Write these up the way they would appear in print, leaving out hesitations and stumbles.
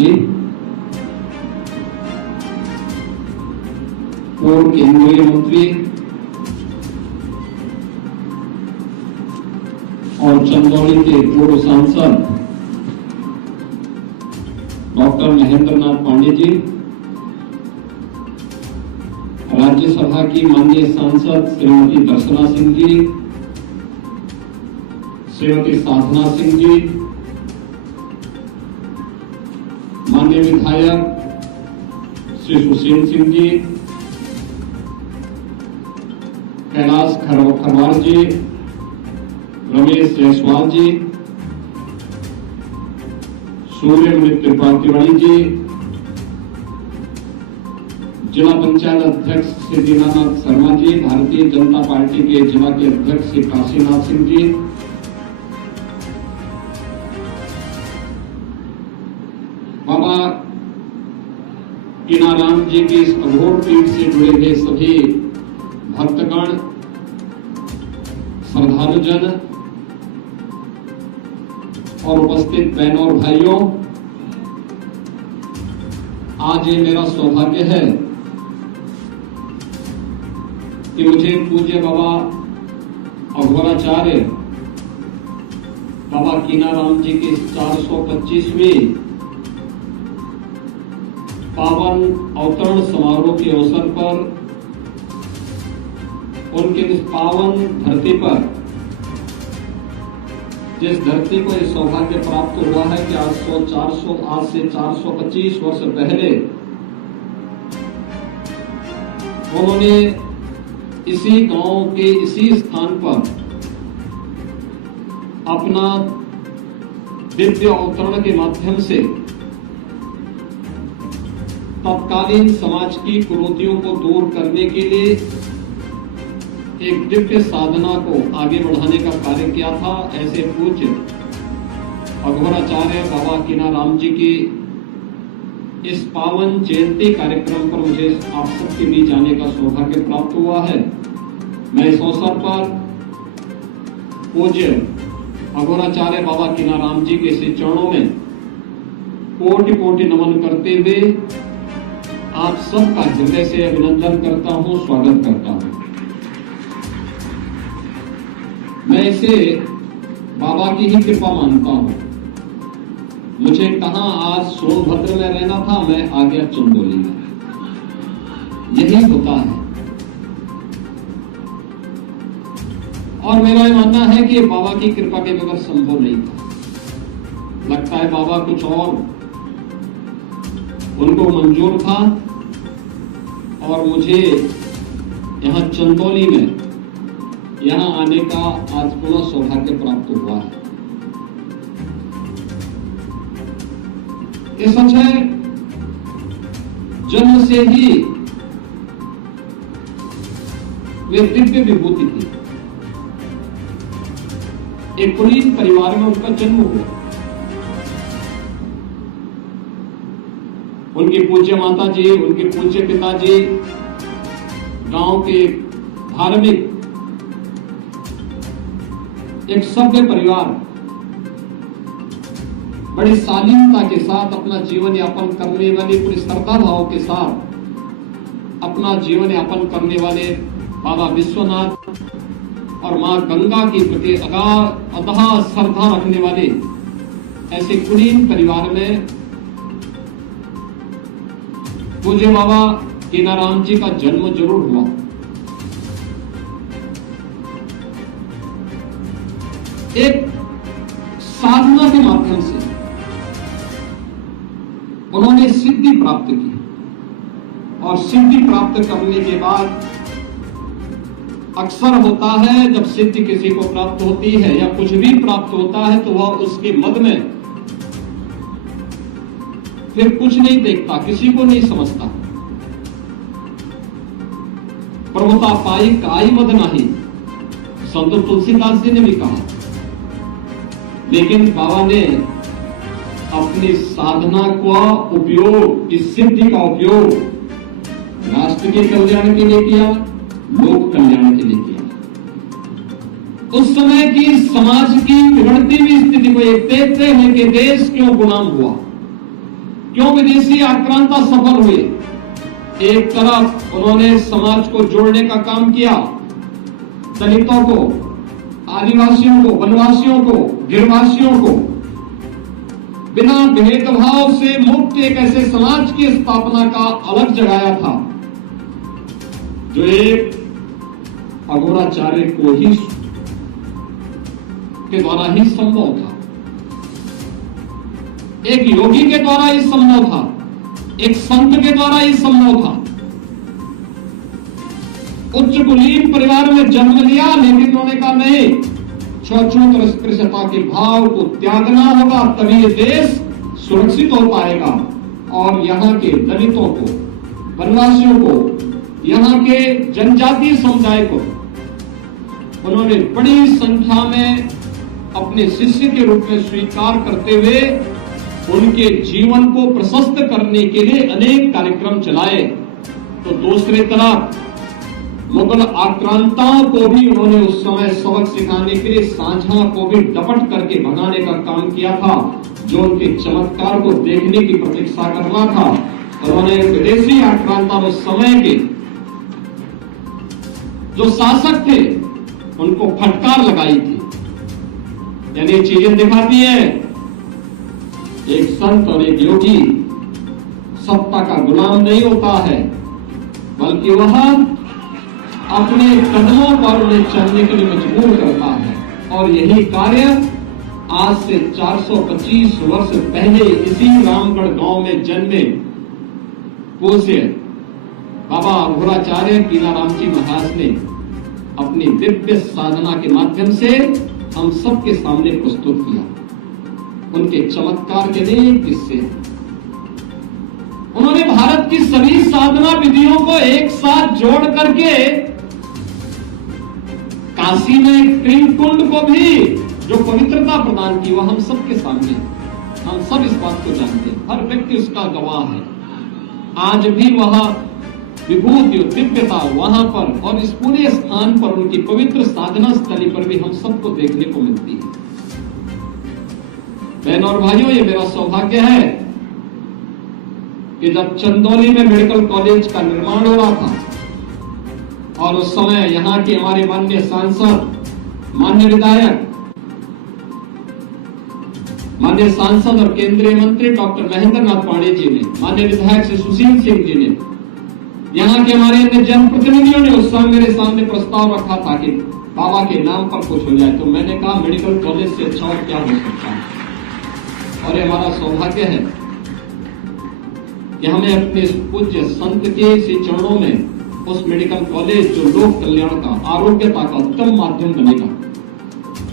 जी, पूर्व केंद्रीय मंत्री और चंदौली के पूर्व सांसद डॉक्टर महेंद्र नाथ पांडे जी, राज्यसभा की माननीय सांसद श्रीमती दर्शना सिंह जी, श्रीमती साधना सिंह जी, माननीय विधायक श्री सुशील सिंह जी, कैलाश खरवार जी, रमेश जायसवाल जी, सूर्यमणि त्रिपाठी जी, जिला पंचायत अध्यक्ष श्री दीनानाथ शर्मा जी, भारतीय जनता पार्टी के जिला के अध्यक्ष श्री काशीनाथ सिंह जी, बाबा कीनाराम जी की इस अघोर पीठ से जुड़े हुए सभी भक्तगण, श्रद्धालुजन और उपस्थित बहनों और भाइयों, आज ये मेरा सौभाग्य है कि मुझे पूज्य बाबा अघोराचार्य बाबा कीनाराम जी की 425वीं पावन अवतरण समारोह के अवसर पर उनके इस पावन धरती पर, जिस धरती को यह सौभाग्य प्राप्त हुआ है कि आज से 425 वर्ष पहले उन्होंने इसी गांव के इसी स्थान पर अपना दिव्य अवतरण के माध्यम से तत्कालीन समाज की कुरीतियों को दूर करने के लिए एक दिव्य साधना को आगे बढ़ाने का कार्य किया था। ऐसे पूज्य अघोराचार्य बाबा कीनाराम जी की इस पावन जयंती कार्यक्रम पर मुझे आप सबके बीच जाने का सौभाग्य प्राप्त हुआ है। मैं इस अवसर पर पूज्य अघोराचार्य बाबा कीनाराम जी के श्री चरणों में कोटि कोटि नमन करते हुए आप सबका हृदय से अभिनंदन करता हूं, स्वागत करता हूं। मैं इसे बाबा की ही कृपा मानता हूं। मुझे कहां आज सोनभद्र में रहना था, मैं आ गया चंदौली में। यही होता है और मेरा यह मानना है कि बाबा की कृपा के बगैर संभव नहीं था। लगता है बाबा कुछ और उनको मंजूर था और मुझे यहां चंदौली में यहां आने का आज पूरा सौभाग्य प्राप्त हुआ है। ये सच है, जन्म से ही वे दिव्य विभूति थी। एक कुलीन परिवार में उनका जन्म हुआ। उनकी पूज्य माता जी, उनके पूज्य पिताजी गांव के धार्मिक एक सभ्य परिवार बड़ी शालीनता के साथ अपना जीवन यापन करने वाले, पूरी श्रद्धा भाव के साथ अपना जीवन यापन करने वाले बाबा विश्वनाथ और मां गंगा के प्रति अगाध श्रद्धा रखने वाले ऐसे कुलीन परिवार में पूज्य बाबा कीनाराम जी का जन्म जरूर हुआ। एक साधना के माध्यम से उन्होंने सिद्धि प्राप्त की और सिद्धि प्राप्त करने के बाद अक्सर होता है जब सिद्धि किसी को प्राप्त होती है या कुछ भी प्राप्त होता है तो वह उसके मद में फिर कुछ नहीं देखता, किसी को नहीं समझता। प्रभुता पाई काई मद नहीं, संत तुलसीदास जी ने भी कहा। लेकिन बाबा ने अपनी साधना का उपयोग, इस सिद्धि का उपयोग राष्ट्र के कल्याण के लिए किया, लोक कल्याण के लिए किया। उस समय की समाज की बिगड़ती हुई स्थिति को एक देखते हैं कि देश क्यों गुलाम हुआ, क्यों विदेशी आक्रांता सफल हुए? एक तरफ उन्होंने समाज को जोड़ने का काम किया, दलितों को, आदिवासियों को, वनवासियों को, गिरवासियों को बिना भेदभाव से मुक्त एक ऐसे समाज की स्थापना का अलग जगाया था जो एक अघोराचार्य को ही के द्वारा ही संभव था, एक योगी के द्वारा ही संभव था, एक संत के द्वारा ही संभव था। उच्च कुलीन परिवार में जन्म लिया, लेकिन उन्होंने कहा नहीं, छूत और स्पृश्यता के भाव को त्यागना होगा, तभी ये देश सुरक्षित हो पाएगा। और यहाँ के दलितों को, वनवासियों को, यहाँ के जनजातीय समुदाय को उन्होंने बड़ी संख्या में अपने शिष्य के रूप में स्वीकार करते हुए उनके जीवन को प्रशस्त करने के लिए अनेक कार्यक्रम चलाए। तो दूसरी तरफ मुगल आक्रांताओं को भी उन्होंने उस समय सबक सिखाने के लिए सांझा को भी डपट करके भगाने का काम किया था, जो उनके चमत्कार को देखने की प्रतीक्षा करना था। उन्होंने विदेशी आक्रांता उस समय के जो शासक थे उनको फटकार लगाई थी। यानी चीजें दिखाती है, एक संत और एक योगी सत्ता का गुलाम नहीं होता है, बल्कि वह अपने कदमों पर उन्हें चलने के लिए मजबूर करता है। और यही कार्य आज से 425 वर्ष पहले इसी रामगढ़ गांव में जन्मे पूज्य बाबा अघोराचार्य कीनाराम जी महाराज ने अपनी दिव्य साधना के माध्यम से हम सबके सामने प्रस्तुत किया। उनके चमत्कार के अनेक किस्से। उन्होंने भारत की सभी साधना विधियों को एक साथ जोड़ करके काशी में कृष्ण को भी जो पवित्रता प्रदान की, वह हम सबके सामने, हम सब इस बात को जानते हैं, हर व्यक्ति उसका गवाह है। आज भी वह विभूति और दिव्यता वहां पर और इस पूरे स्थान पर, उनकी पवित्र साधना स्थली पर भी हम सबको देखने को मिलती है। बहनों और भाइयों, ये मेरा सौभाग्य है कि जब चंदौली में मेडिकल कॉलेज का निर्माण हो रहा था और उस समय यहाँ के हमारे माननीय सांसद, माननीय विधायक, माननीय सांसद और केंद्रीय मंत्री डॉक्टर महेंद्र नाथ पांडे जी ने, माननीय विधायक श्री सुशील सिंह जी ने, यहाँ के हमारे अन्य जनप्रतिनिधियों ने उस समय मेरे सामने प्रस्ताव रखा था कि बाबा के नाम पर कुछ हो जाए। तो मैंने कहा मेडिकल कॉलेज से अच्छा और क्या हो सकता है। और ये हमारा सौभाग्य है कि हमें अपने पूज्य संत के इसी चरणों में उस मेडिकल कॉलेज जो लोक कल्याण का, आरोग्यता का उत्तम माध्यम बनेगा,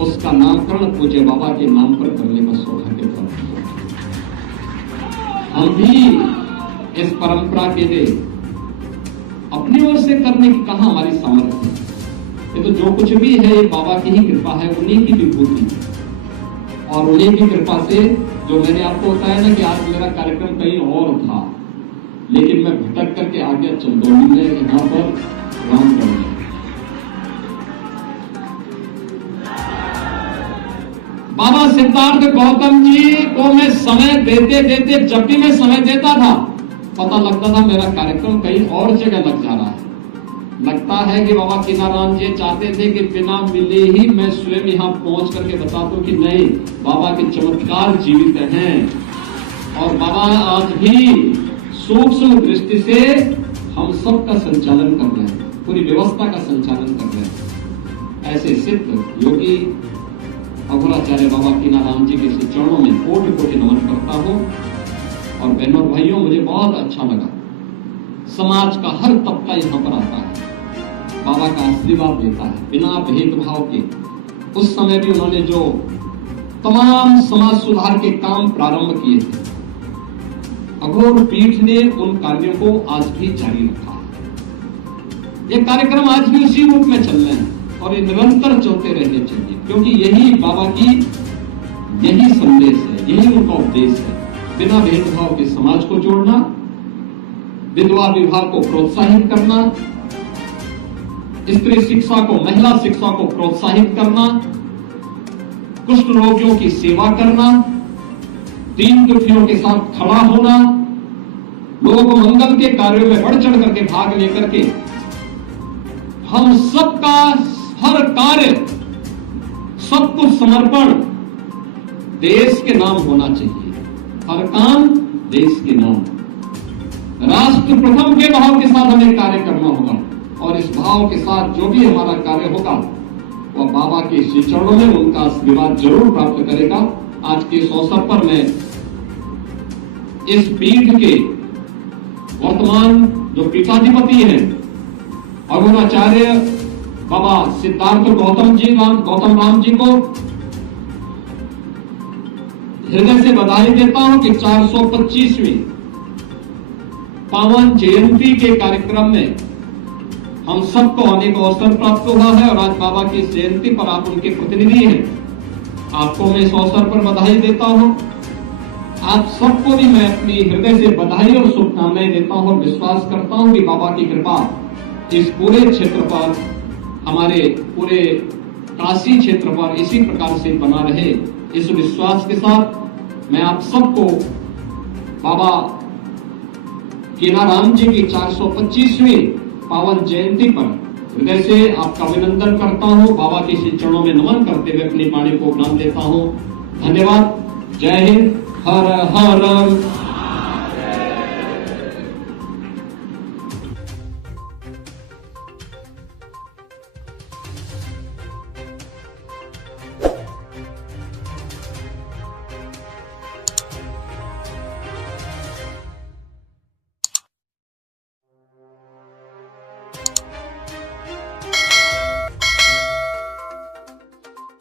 उसका नामकरण पूज्य बाबा के नाम पर करने का सौभाग्य प्राप्त हुआ। हम भी इस परंपरा के लिए अपनी ओर से करने की कहा हमारी सामर्थ्य है। ये तो जो कुछ भी है ये बाबा की ही कृपा है, उन्हीं की विभूति है। और उन्हीं की कृपा से, जो मैंने आपको बताया ना कि आज मेरा कार्यक्रम कहीं और था, लेकिन मैं भटक करके आ गया चंदौली में, यहाँ पर रामगढ़ में। बाबा सिद्धार्थ गौतम जी को मैं समय देते देते, जब भी मैं समय देता था, पता लगता था मेरा कार्यक्रम कहीं और जगह लग जा रहा है। लगता है कि बाबा कीनाराम जी चाहते थे कि बिना मिले ही मैं स्वयं यहाँ पहुंच करके बता दूं कि नहीं, बाबा के चमत्कार जीवित हैं और बाबा आज भी सूक्ष्म दृष्टि से हम सब का संचालन कर रहे हैं, पूरी व्यवस्था का संचालन कर रहे हैं। ऐसे सिद्ध योगी अघोराचार्य बाबा कीनाराम जी के चरणों में कोटि कोटि नमन करता हूँ। और बहनों और भाइयों, मुझे बहुत अच्छा लगा, समाज का हर तबका यहाँ पर आता है, बाबा का आशीर्वाद लेता है बिना भेदभाव के। उस समय भी उन्होंने जो तमाम समाज सुधार के काम प्रारंभ किए थे, अघोर पीठ ने उन कार्यों को आज भी जारी रखा है। ये कार्यक्रम आज भी उसी रूप में चल रहे हैं और ये निरंतर चलते रहने चाहिए, क्योंकि यही बाबा की यही संदेश है, यही उनका उपदेश है। बिना भेदभाव के समाज को जोड़ना, विधवा विवाह को प्रोत्साहित करना, स्त्री शिक्षा को, महिला शिक्षा को प्रोत्साहित करना, कुष्ठ रोगियों की सेवा करना, दीन दुखियों के साथ खड़ा होना, लोक मंगल के कार्यों में बढ़ चढ़ करके भाग लेकर के हम सबका हर कार्य, सब कुछ समर्पण देश के नाम होना चाहिए। हर काम देश के नाम, राष्ट्र प्रथम के भाव के साथ हमें कार्य करना होगा और इस भाव के साथ जो भी हमारा कार्य होगा वह बाबा के श्री चरणों में उनका आशीर्वाद जरूर प्राप्त करेगा। आज के इस अवसर पर मैं इस पीठ के वर्तमान जो पीठाधिपति हैं अरुणाचार्य बाबा सिद्धार्थ गौतम राम जी को हृदय से बधाई देता हूं कि 425वीं पावन जयंती के कार्यक्रम में हम सबको आने का अवसर प्राप्त हुआ है और आज बाबा की जयंती पर आप उनके प्रतिनिधि हैं। आपको मैं इस अवसर पर बधाई देता हूं। आप सबको भी मैं अपनी हृदय से बधाई और शुभकामनाएं देता हूं और विश्वास करता हूं कि बाबा की कृपा इस पूरे क्षेत्र पर, हमारे पूरे काशी क्षेत्र पर इसी प्रकार से बना रहे। इस विश्वास के साथ मैं आप सबको बाबा कीनाराम जी की 425वीं पावन जयंती पर हृदय से आपका अभिनंदन करता हूं। बाबा के श्री चरणों में नमन करते हुए अपनी वाणी को प्रणाम देता हूं। धन्यवाद। जय हिंद। हर हर